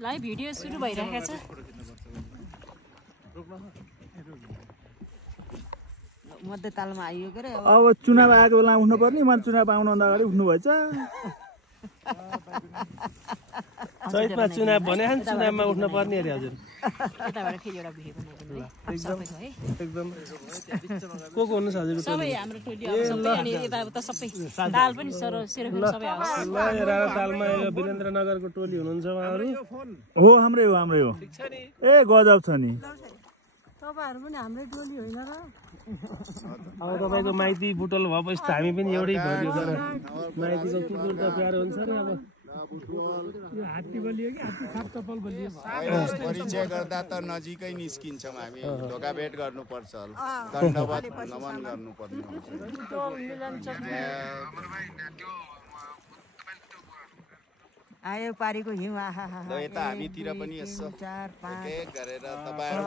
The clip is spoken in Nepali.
लाइभ भिडियो सुरु भइरहेको छ मध्य तालमा आइयो के अब चुनाव आएको बेला उठ्नु पर्ने म चुनाव आउन भन्दा अगाडि उठ्नु भएछ चैतमा चुनाव भने चुनावमा उठ्नु पर्ने अरे हजुर यताबाट फेरि एउटा भिडियो बनाइदिनु है सबैको है एकदम को हुनुहुन्छ हजुर सबै हाम्रो टोली अब सबै अनि यता त सबै दाल पनि सेरोफेम सबै आउँछ ल राणा तालमा यो वीरेन्द्रनगरको टोली हुनुहुन्छ उहाँहरू हो हाम्रै हो ए गजब छ नि तपाईहरु पनि हाम्रै टोली होइन र अब तपाईको माइती बुटोल भएपछि त हामी पनि एउटै भयो तर माइतीको कुकुर त प्यारो हुन्छ नि अब हात्ती बलियो कि हात्ती खाप चप्पल बलियो परिचय गर्दा त नजिकै निस्किन्छौँ हामी ढोकाभेट गर्नुपर्छ दण्डवत नमन गर्नुपर्ने आयो पारीको हिउँ आहा ल यता हामीतिर पनि यसो 4 5 एक गरेर तपाईहरु